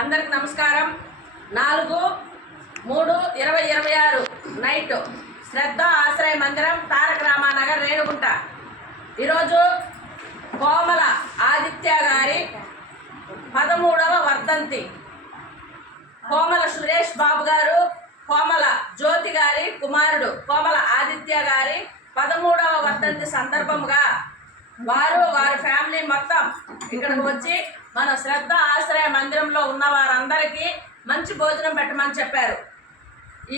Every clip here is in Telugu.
అందరికి నమస్కారం. 4/3/2026 నైట్ శ్రద్ధ ఆశ్రయ మందిరం తారక రామానగర్ రేణుగుంట. ఈరోజు కోమల ఆదిత్య గారి 13వ వర్ధంతి. కోమల సురేష్ బాబు గారు కోమల జ్యోతి గారి కుమారుడు కోమల ఆదిత్య గారి 13వ వర్ధంతి సందర్భంగా వారి ఫ్యామిలీ మొత్తం ఇక్కడికి వచ్చి మన శ్రద్ధ ఆశ్రయ మందిరంలో ఉన్న వారందరికీ మంచి భోజనం పెట్టమని చెప్పారు.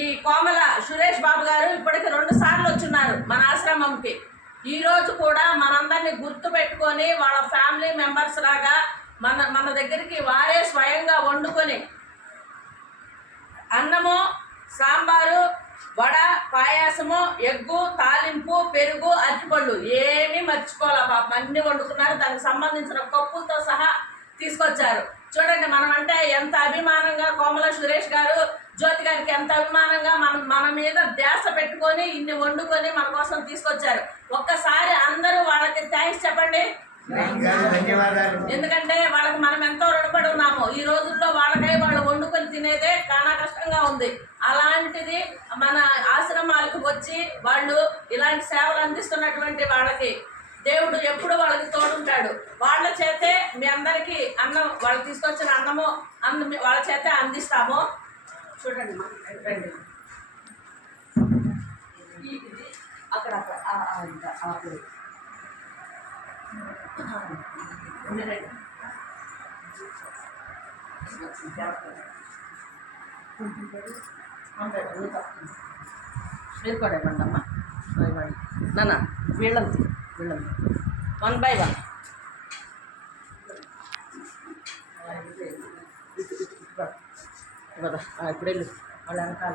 ఈ కోమల సురేష్ బాబు గారు ఇప్పటికి 2 సార్లు వచ్చున్నారు మన ఆశ్రమంకి. ఈరోజు కూడా మనందరినీ గుర్తు పెట్టుకొని వాళ్ళ ఫ్యామిలీ మెంబర్స్ లాగా మన దగ్గరికి వారే స్వయంగా వండుకొని అన్నము, సాంబారు, వడ, పాయాసము, ఎగ్గు, తాలింపు, పెరుగు, అరటిపళ్ళు ఏమీ మర్చిపోలే పాపం. అన్నీ వండుకున్నారు. దానికి సంబంధించిన కప్పులతో సహా తీసుకొచ్చారు. చూడండి, మనం అంటే ఎంత అభిమానంగా కోమల సురేష్ గారు జ్యోతి గారికి ఎంత అభిమానంగా మన మీద ధ్యాస పెట్టుకొని ఇన్ని వండుకొని మన కోసం తీసుకొచ్చారు. ఒక్కసారి అందరూ వాళ్ళకి థ్యాంక్స్ చెప్పండి. ఎందుకంటే వాళ్ళకి మనం ఎంతో రుణపడి ఉన్నాము. ఈ రోజుల్లో వాళ్ళకై వాళ్ళు వండుకొని తినేదే చాలా కష్టంగా ఉంది. అలాంటిది మన ఆశ్రమాలకు వచ్చి వాళ్ళు ఇలాంటి సేవలు అందిస్తున్నటువంటి వాళ్ళకి దేవుడు ఎప్పుడు వాళ్ళకి తోడుంటాడు. వాళ్ళ చేతే మీ అందరికీ అన్నం, వాళ్ళు తీసుకొచ్చిన అన్నము వాళ్ళ చేతే అందిస్తాము. చూడండి అక్కడ మీరు కూడా ఇవ్వండి అమ్మా. ఇవ్వండి నాన్న. వీళ్ళంతా 1 by 1. ఇప్పుడు వెళ్ళు వాళ్ళు వెనకాల.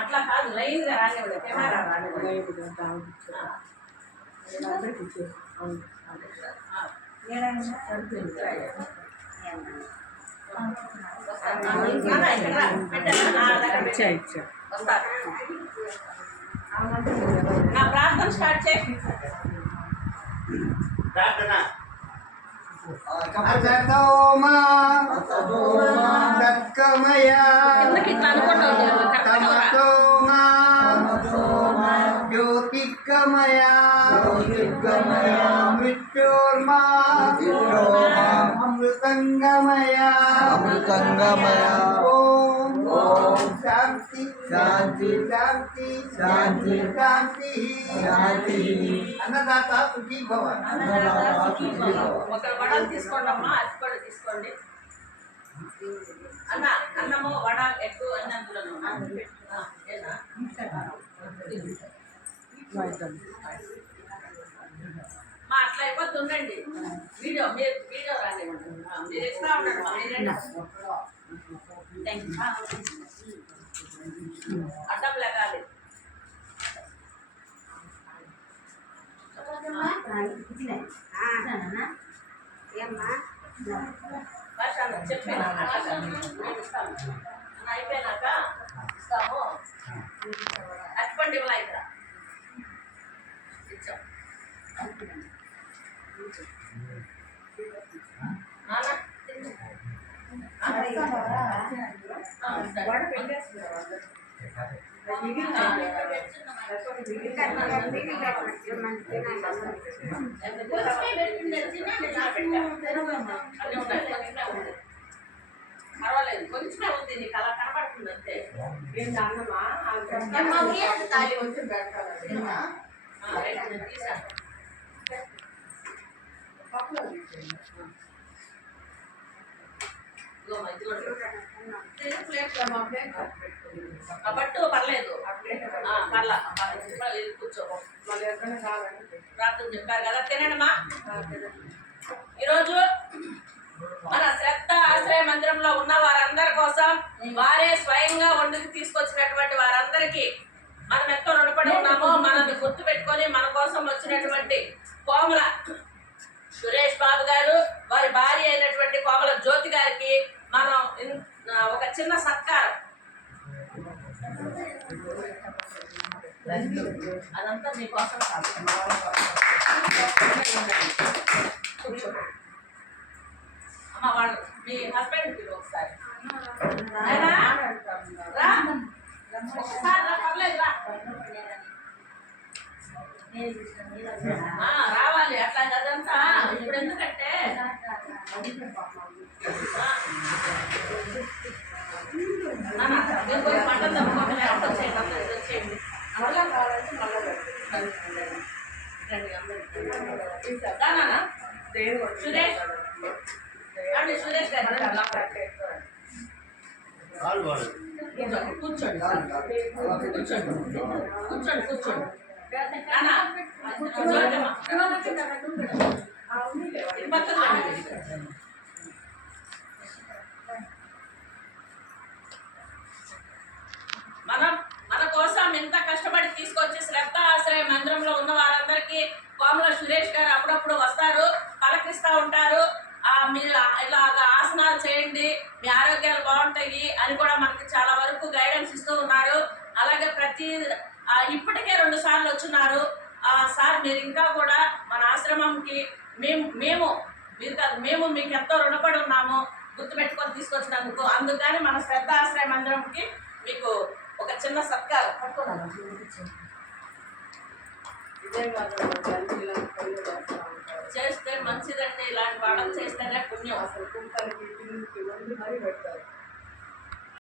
అట్లా కాదు, లైన్గా రానివ్వండి. కెమెరా రానివ్వండి. నా ప్రార్థన స్టార్ట్ చేయి. ప్రార్థన. జ్యోతిర్గమయ మృత్యోర్మా అమృతంగమయ ఓం శాంతి శాంతి శాంతి శాంతి శాంతి శాంతి. అన్నదాత సుఖీ భవ. ఒక వడలు తీసుకోండి అమ్మా. అరటిపళ్ళు తీసుకోండి అన్న. అన్నము, వడ, ఎక్కువ అన్ని అందులో అట్లా అయిపోతుంది. ఉండండి, వీడియో రానివ్వండి. మీరు ఇస్తా ఉండండి మా. అడ్డం లేకాలి. చెప్పాను అయిపోయినాక ఇస్తాము. అట్టుపండి ఇవ్వాలి. ఇక్కడ ఇచ్చాం. పర్వాలేదు, కొంచెమే ఉంది. నీకు అలా కనబడుతుంది అంతే. అన్నమా తాలి కొంచెం పెడతాను. తీసాను. బట్టు పర్లేదు, పర్లా. కూర్చో. ప్రార్థన చెప్పారు కదా, తినండిమా. ఈరోజు మన శ్రద్ధ ఆశ్రయ మందిరంలో ఉన్న వారందరి కోసం వారే స్వయంగా వండుకు తీసుకొచ్చినటువంటి వారందరికీ మనం ఎంతో రుణపడి ఉన్నామో. మనల్ని గుర్తు పెట్టుకొని మన కోసం వచ్చినటువంటి కోమల సురేష్ బాబు గారు, వారి భార్య అయినటువంటి కోమల జ్యోతి గారికి మనం ఒక చిన్న సత్కారం. అదంతా మీకోసం కాదు. కూర్చోండి. అమ్మ వాళ్ళు మీ హస్బెండ్ పిలువు ఒకసారి. నాయనా, రా. ఒకసారి రా, పర్లేదు రా. రావాలి అట్లా అదంతా ఇప్పుడు ఎందుకంటే మీరు కొంచెం పంట తప్పుకోవాలి వచ్చేయండి మళ్ళా కావాలంటే మళ్ళా సురేష్ అండి సురేష్ గారు కూర్చోండి కూర్చోండి కూర్చోండి కూర్చోండి మన కోసం ఎంత కష్టపడి తీసుకొచ్చి శ్రద్ధ ఆశ్రయ మందిరంలో ఉన్న వారందరికీ కోమల సురేష్ గారు అప్పుడప్పుడు వస్తారు, పలకరిస్తూ ఉంటారు. మీరు ఇలాగా ఆసనాలు చేయండి, మీ ఆరోగ్యాలు బాగుంటాయి అని కూడా మనకి చాలా వరకు గైడెన్స్ ఇస్తూ ఉన్నారు. అలాగే ఇప్పటికే 2 సార్లు వచ్చున్నారు. సార్ మీరు ఇంకా కూడా మన ఆశ్రమంకి మేము మీరు కాదు మేము మీకు ఎంతో రుణపడి ఉన్నాము, గుర్తుపెట్టుకొని తీసుకొచ్చినందుకు. అందుకని మన శ్రద్ధ ఆశ్రయ మందిరంకి మీకు ఒక చిన్న సత్కారం చేస్తే మంచిదండి. ఇలాంటి వాళ్ళని చేస్తేనే పుణ్యం. అసలు కుంపలకి పిల్లలకి వండి మరీ పెడతారు.